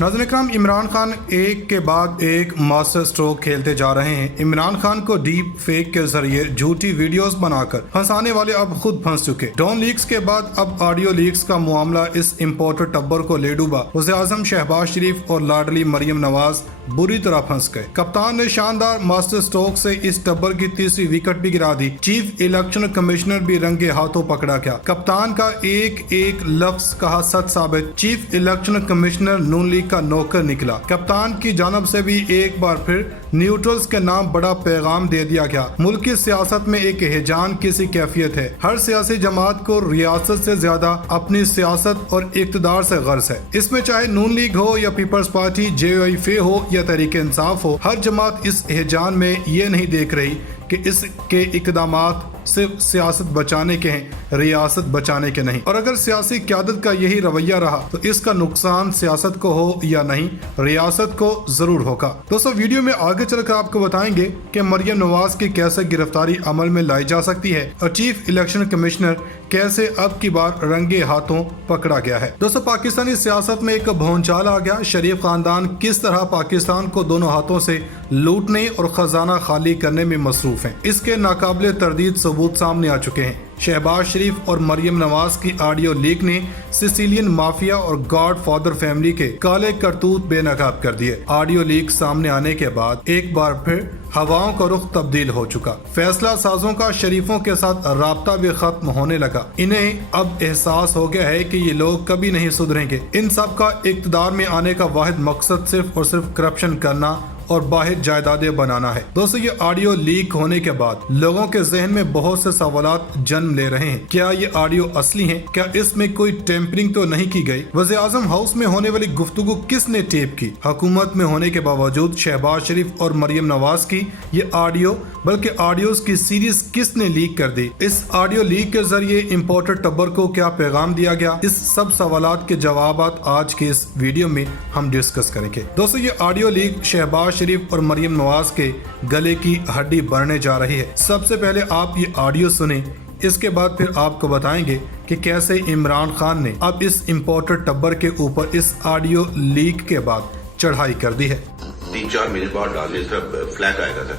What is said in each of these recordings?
नाज़रीन इकराम, इमरान खान एक के बाद एक मास्टर स्ट्रोक खेलते जा रहे हैं। इमरान खान को डीप फेक के जरिए झूठी वीडियोस बनाकर फंसाने वाले अब खुद फंस चुके। डॉन लीक्स के बाद अब ऑडियो लीक्स का मामला इस इम्पोर्टेड टब्बर को ले डूबा। वज़ीर-ए-आज़म शहबाज शरीफ और लाडली मरियम नवाज बुरी तरह फंस गए। कप्तान ने शानदार मास्टर स्ट्रोक से इस टब्बर की तीसरी विकेट भी गिरा दी। चीफ इलेक्शन कमिश्नर भी रंगे हाथों पकड़ा गया। कप्तान का एक एक लफ्ज कहा सच साबित। चीफ इलेक्शन कमिश्नर नून लीग का नौकर निकला। कप्तान की जानब से भी एक बार फिर न्यूट्रल्स के नाम बड़ा पैगाम दे दिया गया। मुल्क की सियासत में एक हिजान किसी कैफियत है। हर सियासी जमात को रियासत से ज्यादा अपनी सियासत और इक़्तिदार से गर्ज है। इसमें चाहे नून लीग हो या पीपल्स पार्टी, JOIF हो या तहरीक इंसाफ हो, हर जमात इस हिजान में ये नहीं देख रही कि इसके इक़दामात सिर्फ सियासत बचाने के हैं, रियासत बचाने के नहीं। और अगर सियासी क़यादत का यही रवैया रहा तो इसका नुकसान सियासत को हो या नहीं, रियासत को जरूर होगा। दोस्तों, वीडियो में आगे चलकर आपको बताएंगे कि मरियम नवाज की कैसे गिरफ्तारी अमल में लाई जा सकती है और चीफ इलेक्शन कमिश्नर कैसे अब की बार रंगे हाथों पकड़ा गया है। दोस्तों, पाकिस्तानी सियासत में एक भौंचाल आ गया। शरीफ खानदान किस तरह पाकिस्तान को दोनों हाथों से लूटने और खजाना खाली करने में मसरूफ है, इसके नाकाबिले तरदीद सबूत सामने आ चुके हैं। शहबाज शरीफ और मरियम नवाज की ऑडियो लीक ने सिसिलियन माफिया और गॉड फादर फैमिली के काले करतूत बेनकाब कर दिए। ऑडियो लीक सामने आने के बाद एक बार फिर हवाओं का रुख तब्दील हो चुका। फैसला साजों का शरीफों के साथ राब्ता भी खत्म होने लगा। इन्हें अब एहसास हो गया है कि ये लोग कभी नहीं सुधरेंगे। इन सब का इक़्तिदार में आने का वाहिद मकसद सिर्फ और सिर्फ करप्शन करना और बाहर जायदादें बनाना है। दोस्तों, ये ऑडियो लीक होने के बाद लोगों के जहन में बहुत से सवालात जन्म ले रहे हैं। क्या ये ऑडियो असली है? क्या इसमें कोई टेम्परिंग तो नहीं की गई? वज़ीर-ए-आज़म हाउस में होने वाली गुफ्तगू किसने टेप की? हुकूमत में होने के बावजूद शहबाज शरीफ और मरियम नवाज की ये ऑडियो बल्कि ऑडियोज की सीरीज किसने लीक कर दी? इस ऑडियो लीक के जरिए इम्पोर्टेड टब्बर को क्या पैगाम दिया गया? इस सब सवालात के जवाब आज के इस वीडियो में हम डिस्कस करेंगे। दोस्तों, ये ऑडियो लीक शहबाज शरीफ और मरियम नवाज के गले की हड्डी बनने जा रही है। सबसे पहले आप ये ऑडियो सुने, इसके बाद फिर आपको बताएंगे कि कैसे इमरान खान ने अब इस इम्पोर्टेड टब्बर के ऊपर इस ऑडियो लीक के बाद चढ़ाई कर दी है। 3-4 महीने बाद डालने फ्लैट आएगा था।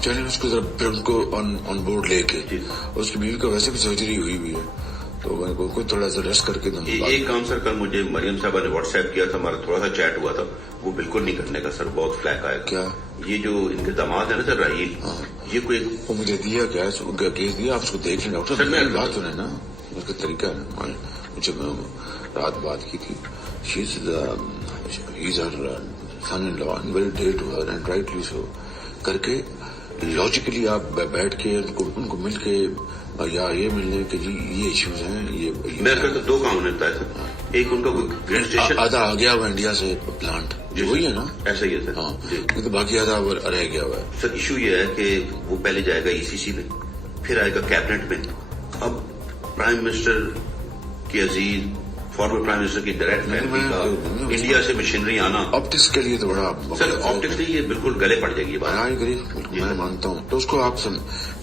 चलिए उसको जरा फिर उनको ऑन बोर्ड लेके, उसकी बीवी का वैसे भी सर्जरी हुई है तो उनको थोड़ा सा रेस्ट करके एक काम सर, कल मुझे मरियम साहबा ने व्हाट्सएप किया था, हमारा थोड़ा सा चैट हुआ था, वो बिल्कुल नहीं करने का सर, बहुत फ्लैक आया। क्या ये जो इनके दामाद है ना सर राहील, ये कोई वो मुझे दिया क्या उनका केस दिया, आप उसको देख लें डॉक्टर। मेरी बात सुने ना, उसका तरीका है ना, मुझे रात बात की थी, son in law and very dear to her and rightly so करके लॉजिकली आप बैठ के उनको मिल के या ये मिलने के जी ये इश्यूज हैं, ये मैं कहता दो काम होता है सर। एक उनका ग्रेड स्टेशन आधा आ गया हुआ इंडिया से प्लांट, वही है ना, ऐसा ही है सर। हाँ, तो बाकी आधा रह गया हुआ है सर। इशू ये है कि वो पहले जाएगा ECC में, फिर आएगा कैबिनेट में। अब प्राइम मिनिस्टर की अजीज, फॉर्मर प्राइम मिनिस्टर की डायरेक्ट फैमिली का इंडिया से मशीनरी आना ऑप्टिक्स के लिए तो बड़ा सर, ऑप्टिक्स नहीं, ये बिल्कुल गले पड़ जाएगी बात। मैं मानता हूँ, तो उसको आप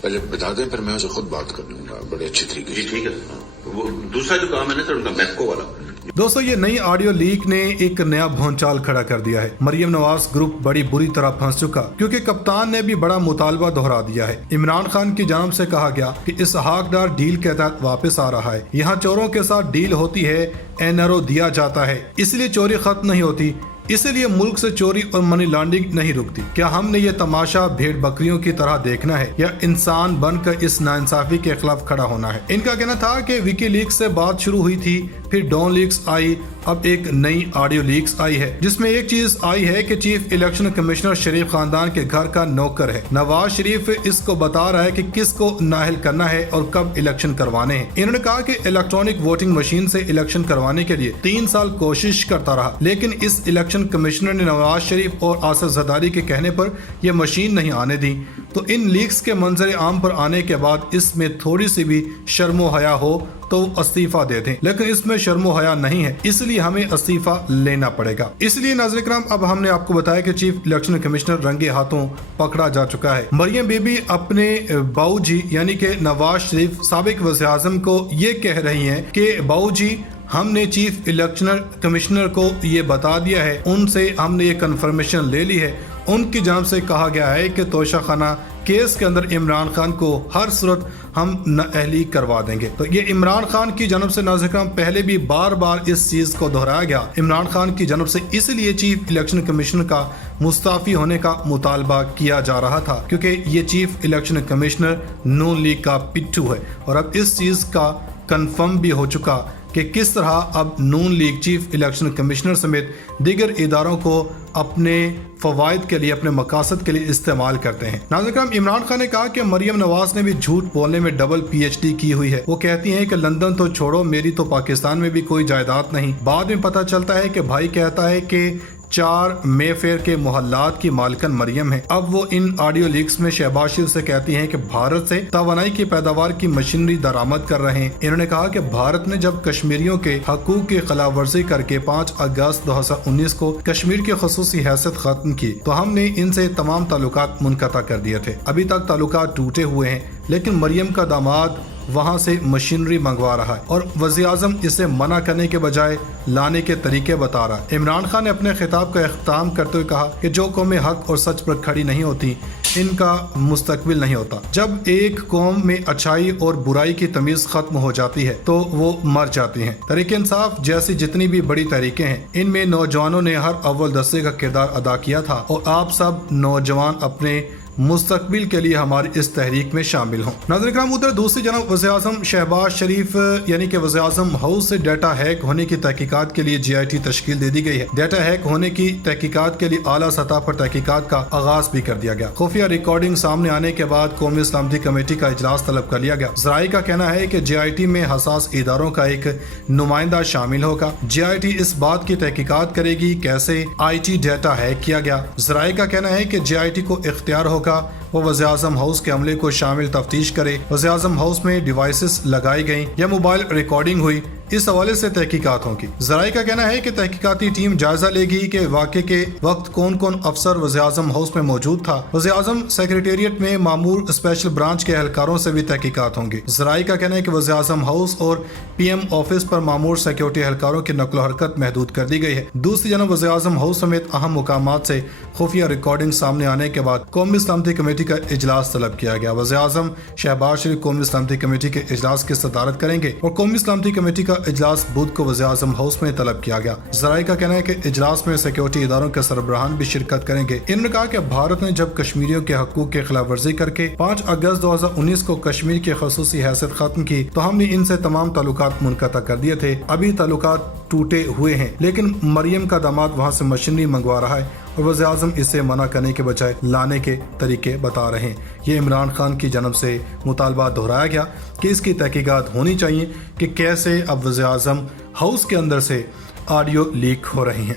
पहले बता दें, फिर मैं उसे खुद बात कर लूंगा बड़े अच्छे तरीके से। ठीक है। वो दूसरा जो काम है ना सर, उनका मैप्को वाला। दोस्तों, ये नई ऑडियो लीक ने एक नया भौंचाल खड़ा कर दिया है। मरियम नवाज ग्रुप बड़ी बुरी तरह फंस चुका, क्योंकि कप्तान ने भी बड़ा मुतालबा दोहरा दिया है। इमरान खान की जानब से कहा गया कि इसहाक डार डील के तहत वापस आ रहा है। यहाँ चोरों के साथ डील होती है, NRO दिया जाता है, इसलिए चोरी खत्म नहीं होती, इसीलिए मुल्क से चोरी और मनी लॉन्ड्रिंग नहीं रुकती। क्या हमने ये तमाशा भेड़ बकरियों की तरह देखना है या इंसान बनकर इस नाइंसाफी के खिलाफ खड़ा होना है? इनका कहना था कि विकी लीक्स से बात शुरू हुई थी, फिर डॉन लीक्स आई, अब एक नई ऑडियो लीक्स आई है, जिसमें एक चीज आई है कि चीफ इलेक्शन कमिश्नर शरीफ खानदान के घर का नौकर है। नवाज शरीफ इसको बता रहा है कि किसको नाअहल करना है और कब इलेक्शन करवाने हैं। इन्होंने कहा कि इलेक्ट्रॉनिक वोटिंग मशीन से इलेक्शन करवाने के लिए 3 साल कोशिश करता रहा, लेकिन इस इलेक्शन कमिश्नर ने नवाज शरीफ और आसिफ जरदारी के कहने पर यह मशीन नहीं आने दी। तो इन लीक्स के मंजर आम पर आने के बाद इसमें थोड़ी सी भी शर्मो हया हो तो इस्तीफा दे दें, लेकिन इसमें शर्मो हया नहीं है, इसलिए हमें इस्तीफा लेना पड़ेगा। इसलिए नाज़रीन इकराम, अब हमने आपको बताया कि चीफ इलेक्शन कमिश्नर रंगे हाथों पकड़ा जा चुका है। मरियम बीबी अपने बाऊजी यानी कि नवाज शरीफ साबिक वज़ीर-ए-आज़म को ये कह रही हैं कि बाऊजी ہم نے چیف الیکشن کمشنر کو یہ بتا دیا ہے، ان سے ہم نے یہ کنفرمیشن لے لی ہے، ان کی جانب سے کہا گیا ہے کہ توشہ خانہ کیس کے اندر عمران خان کو ہر صورت ہم نااہلی کروا دیں گے۔ تو یہ عمران خان کی جانب سے ناظرین کرام پہلے بھی بار بار اس چیز کو دہرایا گیا، عمران خان کی جانب سے اس لیے چیف الیکشن کمشنر کا مستعفی ہونے کا مطالبہ کیا جا رہا تھا کیونکہ یہ چیف الیکشن کمشنر نون لیگ کا پٹھو ہے، اور اب اس چیز کا کنفرم بھی ہو چکا کہ کس طرح اب نون لیگ چیف الیکشن کمشنر سمیت دیگر اداروں کو اپنے فوائد کے لیے، اپنے مقاصد کے لیے استعمال کرتے ہیں۔ ناظرین کرام، عمران خان نے کہا کہ مریم نواز نے بھی جھوٹ بولنے میں ڈبل پی ایچ ڈی کی ہوئی ہے۔ وہ کہتی ہیں کہ لندن تو چھوڑو، میری تو پاکستان میں بھی کوئی جائیداد نہیں۔ بعد میں پتہ چلتا ہے کہ بھائی کہتا ہے کہ 4 مے فیئر کے محلات کی مالکن مریم ہے۔ اب وہ ان آڈیو لیکس میں شہباز شریف سے کہتی ہیں کہ بھارت سے توانائی کی پیداوار کی مشینری درآمد کر رہے ہیں۔ انہوں نے کہا کہ بھارت نے جب کشمیریوں کے حقوق کی خلاف ورزی کر کے 5 اگست 2019 کو کشمیر کی خصوصی حیثیت ختم کی تو ہم نے ان سے تمام تعلقات منقطع کر دیے تھے۔ ابھی تک تعلقات ٹوٹے ہوئے ہیں، لیکن مریم کا داماد وہاں سے مشینری منگوا رہا ہے اور وزیر اعظم اسے منع کرنے کے بجائے لانے کے طریقے بتا رہا ہے۔ عمران خان نے اپنے خطاب کا اختتام کرتے ہوئے کہا کہ جو قومیں حق اور سچ پر کھڑی نہیں ہوتی ان کا مستقبل نہیں ہوتا۔ جب ایک قوم میں اچھائی اور برائی کی تمیز ختم ہو جاتی ہے تو وہ مر جاتی ہیں۔ تحریک انصاف جیسی جتنی بھی بڑی تحریکیں ہیں، ان میں نوجوانوں نے ہر اول دستے کا کردار ادا کیا تھا، اور آپ سب نوجوان اپنے مستقبل کے لیے ہماری اس تحریک میں شامل ہوں۔ ناظرین کرام، ادھر دوسری جانب وزیر اعظم شہباز شریف یعنی کہ وزیر اعظم ہاؤس سے ڈیٹا ہیک ہونے کی تحقیقات کے لیے GIT تشکیل دے دی گئی ہے۔ ڈیٹا ہیک ہونے کی تحقیقات کے لیے اعلیٰ سطح پر تحقیقات کا آغاز بھی کر دیا گیا۔ خفیہ ریکارڈنگ سامنے آنے کے بعد قومی سلامتی کمیٹی کا اجلاس طلب کر لیا گیا۔ ذرائع کا کہنا ہے کہ GIT میں حساس اداروں کا ایک نمائندہ شامل ہوگا۔ GIT اس بات کی تحقیقات کرے گی کیسے IT ڈیٹا ہیک کیا گیا۔ ذرائع کا کہنا ہے کہ GIT کو اختیار ہوگا وہ وزیر اعظم ہاؤس کے عملے کو شامل تفتیش کرے۔ وزیر اعظم ہاؤس میں ڈیوائسز لگائی گئیں یا موبائل ریکارڈنگ ہوئی، اس حوالے سے تحقیقات ہوں گی۔ ذرائع کا کہنا ہے کہ تحقیقاتی ٹیم جائزہ لے گی کہ واقعے کے وقت کون کون افسر وزیر اعظم ہاؤس میں موجود تھا۔ وزیر اعظم سیکریٹریٹ میں معمور اسپیشل برانچ کے اہلکاروں سے بھی تحقیقات ہوں گی۔ ذرائع کا کہنا ہے کہ وزیر اعظم ہاؤس اور PM آفس پر معمور سیکورٹی اہلکاروں کی نقل و حرکت محدود کر دی گئی ہے۔ دوسری جانب وزیر اعظم ہاؤس سمیت اہم مقامات سے خفیہ ریکارڈنگ سامنے آنے کے بعد قومی سلامتی کمیٹی کا اجلاس طلب کیا گیا۔ وزیر اعظم شہباز شریف قومی سلامتی کمیٹی کے اجلاس کی صدارت کریں گے اور قومی سلامتی کمیٹی کا اجلاس بدھ کو وزیر اعظم ہاؤس میں طلب کیا گیا۔ ذرائع کا کہنا ہے کہ اجلاس میں سیکورٹی اداروں کے سربراہان بھی شرکت کریں گے۔ انہوں نے کہا کہ بھارت نے جب کشمیریوں کے حقوق کی خلاف ورزی کر کے 5 اگست 2019 کو کشمیر کی خصوصی حیثیت ختم کی تو ہم نے ان سے تمام تعلقات منقطع کر دیے تھے۔ ابھی تعلقات ٹوٹے ہوئے ہیں، لیکن مریم کا داماد وہاں سے مشینری منگوا رہا ہے اور وزیر اعظم اسے منع کرنے کے بجائے لانے کے طریقے بتا رہے ہیں۔ یہ عمران خان کی جانب سے مطالبہ دہرایا گیا کہ اس کی تحقیقات ہونی چاہیے کہ کیسے اب وزیر اعظم ہاؤس کے اندر سے آڈیو لیک ہو رہی ہیں۔